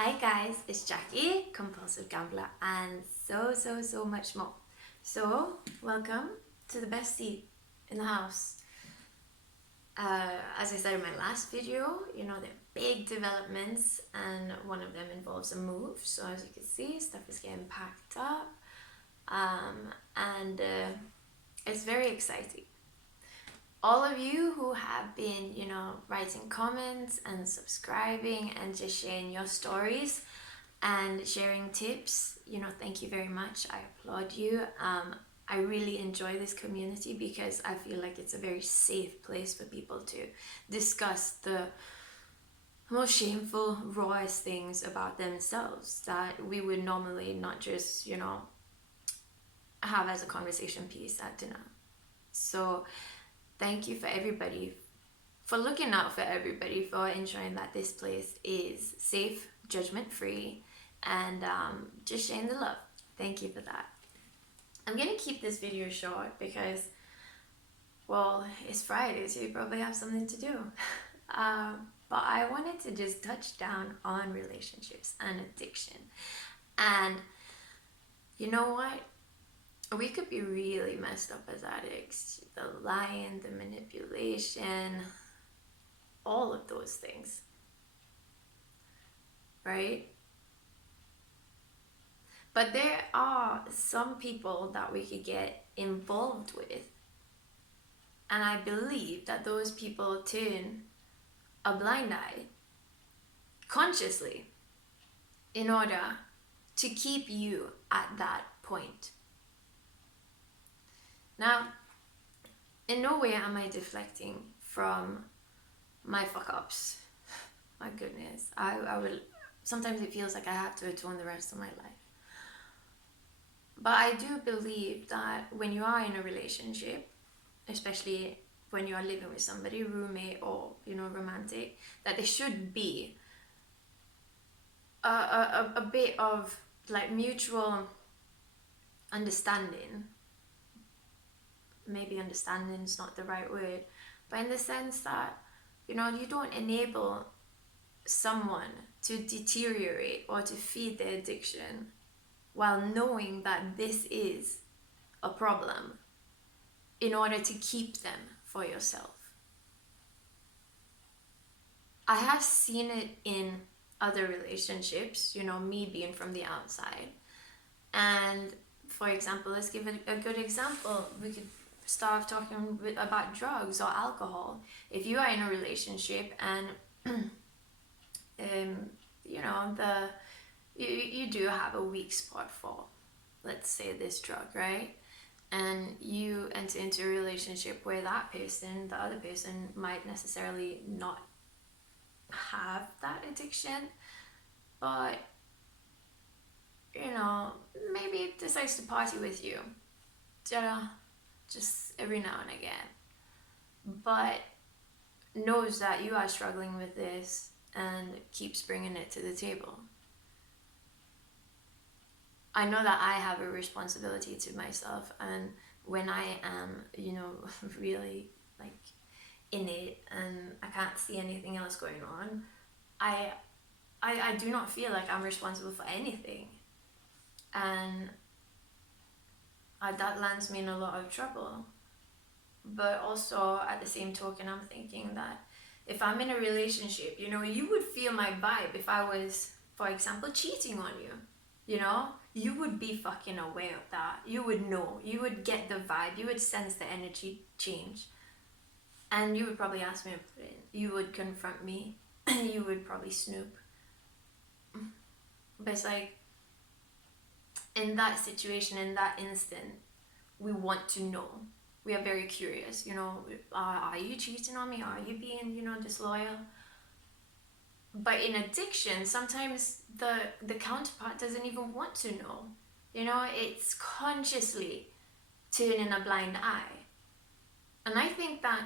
Hi guys, it's Jackie, compulsive gambler, and so much more. So, welcome to the best seat in the house. As I said in my last video, there are big developments, and one of them involves a move. So, as you can see, stuff is getting packed up, and it's very exciting. All of you who have been, writing comments and subscribing and just sharing your stories and sharing tips, thank you very much. I applaud you. I really enjoy this community because I feel like it's a very safe place for people to discuss the most shameful, rawest things about themselves that we would normally not just, have as a conversation piece at dinner. So thank you for everybody, for looking out for everybody, for ensuring that this place is safe, judgment-free, and just sharing the love. Thank you for that. I'm gonna keep this video short because, well, it's Friday, so you probably have something to do. But I wanted to just touch down on relationships and addiction. And you know what? We could be really messed up as addicts. The lying, the manipulation, all of those things, right? But there are some people that we could get involved with, and I believe that those people turn a blind eye consciously in order to keep you at that point. Now, in no way am I deflecting from my fuck-ups. My goodness, I will, sometimes it feels like I have to atone the rest of my life. But I do believe that when you are in a relationship, especially when you are living with somebody, roommate or, romantic, that there should be a bit of like mutual understanding. Maybe understanding is not the right word, but in the sense that, you don't enable someone to deteriorate or to feed their addiction while knowing that this is a problem in order to keep them for yourself. I have seen it in other relationships, me being from the outside. And for example, let's give a good example. We could start talking about drugs or alcohol. If you are in a relationship and you do have a weak spot for, let's say, this drug, right? And you enter into a relationship where that person, the other person, might necessarily not have that addiction, but maybe decides to party with you, just every now and again, but knows that you are struggling with this and keeps bringing it to the table. I know that I have a responsibility to myself, and when I am, really like in it and I can't see anything else going on, I do not feel like I'm responsible for anything, and that lands me in a lot of trouble. But also at the same token, I'm thinking that if I'm in a relationship, you would feel my vibe if I was, for example, cheating on you. You would be fucking aware of that. You would know. You would get the vibe. You would sense the energy change. And you would probably ask me to put it in. You would confront me. You would probably snoop. But it's like, in that situation, in that instant, we want to know. We are very curious. Are you cheating on me? Are you being, disloyal? But in addiction, sometimes the counterpart doesn't even want to know. It's consciously turning a blind eye. And I think that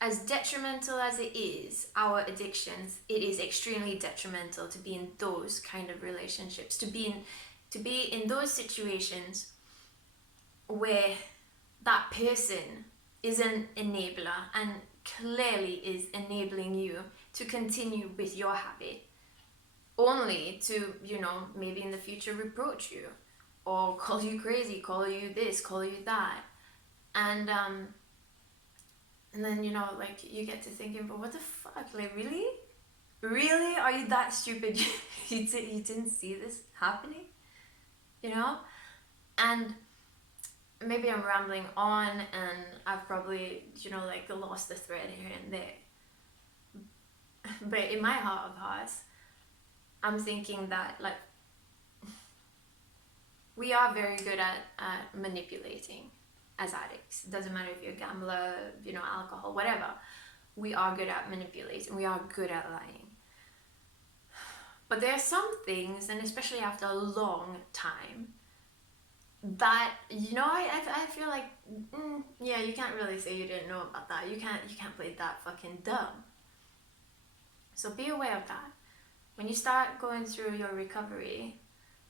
as detrimental as it is, our addictions, it is extremely detrimental to be in those kind of relationships, to be in those situations where that person is an enabler and clearly is enabling you to continue with your habit. only to, you know, maybe in the future reproach you or call you crazy, call you this, call you that. And then, you know, like you get to thinking, but what the fuck, like really? Really? Are you that stupid? You didn't see this happening? You know? And maybe I'm rambling on and I've probably, you know, like lost the thread here and there. But in my heart of hearts, I'm thinking that like we are very good at manipulating as addicts. It doesn't matter if you're a gambler, you know, alcohol, whatever. We are good at manipulating. We are good at lying. But there are some things, and especially after a long time, that, you know, I feel like, yeah, you can't really say you didn't know about that. You can't play that fucking dumb. So be aware of that. When you start going through your recovery,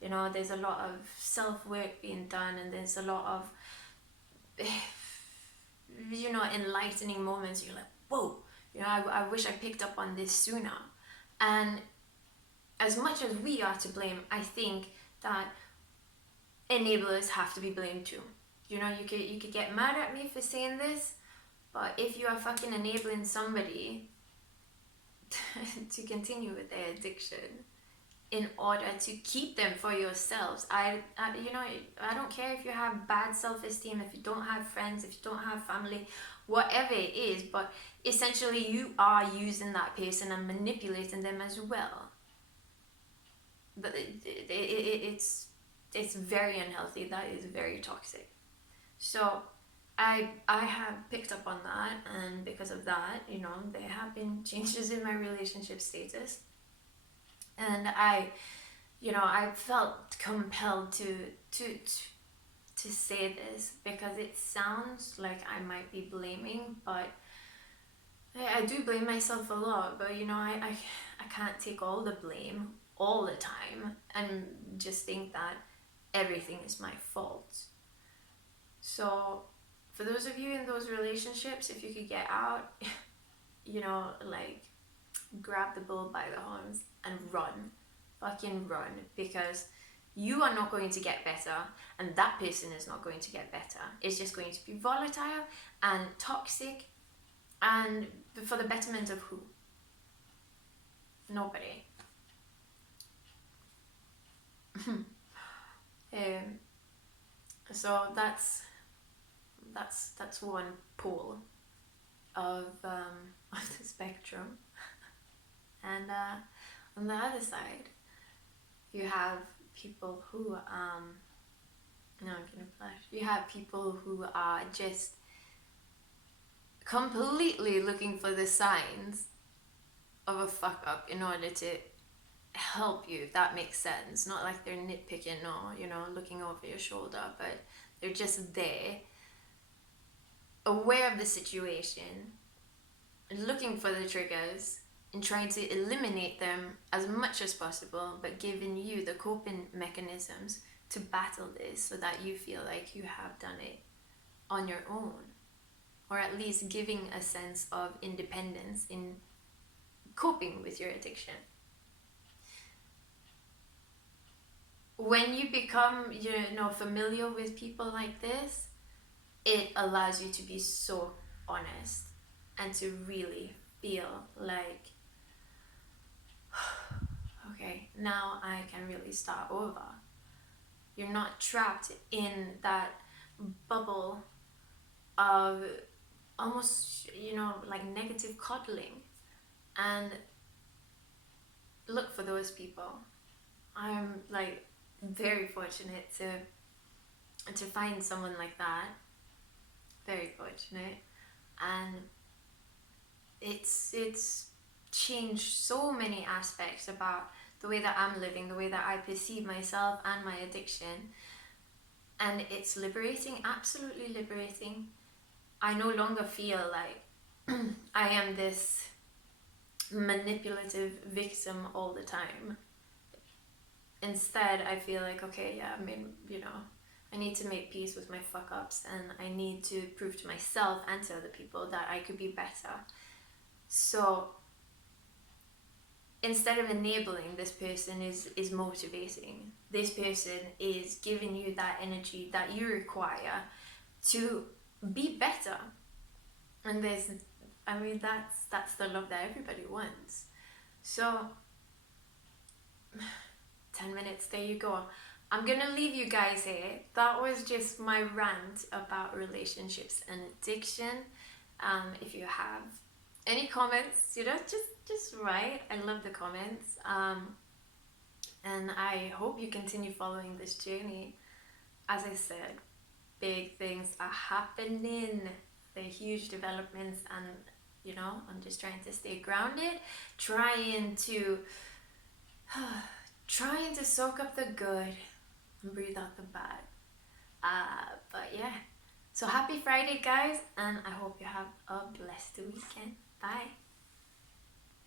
you know, there's a lot of self-work being done, and there's a lot of, you know, enlightening moments. You're like, whoa, you know, I wish I picked up on this sooner. And as much as we are to blame, I think that enablers have to be blamed too. You know, you could get mad at me for saying this, but if you are fucking enabling somebody to continue with their addiction in order to keep them for yourselves, I you know, I don't care if you have bad self-esteem, if you don't have friends, if you don't have family, whatever it is, but essentially you are using that person and manipulating them as well. But it's very unhealthy. That is very toxic. So I have picked up on that, and because of that, you know, there have been changes in my relationship status, and you know, I felt compelled to say this because it sounds like I might be blaming, but I do blame myself a lot. But you know, I can't take all the blame all the time and just think that everything is my fault. So for those of you in those relationships, if you could get out, you know, like grab the bull by the horns and run. Fucking run, because you are not going to get better, and that person is not going to get better. It's just going to be volatile and toxic, and for the betterment of who? Nobody. So that's one pole of the spectrum, and on the other side, you have people who no, I'm gonna flash. You have people who are just completely looking for the signs of a fuck up in order to help you, if that makes sense. Not like they're nitpicking or, you know, looking over your shoulder, but they're just there, aware of the situation, looking for the triggers and trying to eliminate them as much as possible, but giving you the coping mechanisms to battle this so that you feel like you have done it on your own, or at least giving a sense of independence in coping with your addiction. When you become, you know, familiar with people like this, it allows you to be so honest and to really feel like, okay, now I can really start over. You're not trapped in that bubble of almost, you know, like negative coddling. And look for those people. I'm like very fortunate to find someone like that. Very fortunate. And it's changed so many aspects about the way that I'm living, the way that I perceive myself and my addiction. And it's liberating, absolutely liberating. I no longer feel like I am this manipulative victim all the time. Instead, I feel like, okay, yeah, I mean, you know, I need to make peace with my fuck ups, and I need to prove to myself and to other people that I could be better. So instead of enabling, this person is motivating. This person is giving you that energy that you require to be better. And that's the love that everybody wants. So 10 minutes, there you go. I'm gonna leave you guys here. That was just my rant about relationships and addiction. If you have any comments, just write. I love the comments. And I hope you continue following this journey. As I said, big things are happening. They're huge developments, and I'm just trying to stay grounded, trying to soak up the good and breathe out the bad. But yeah, so happy Friday, guys, and I hope you have a blessed weekend. Bye.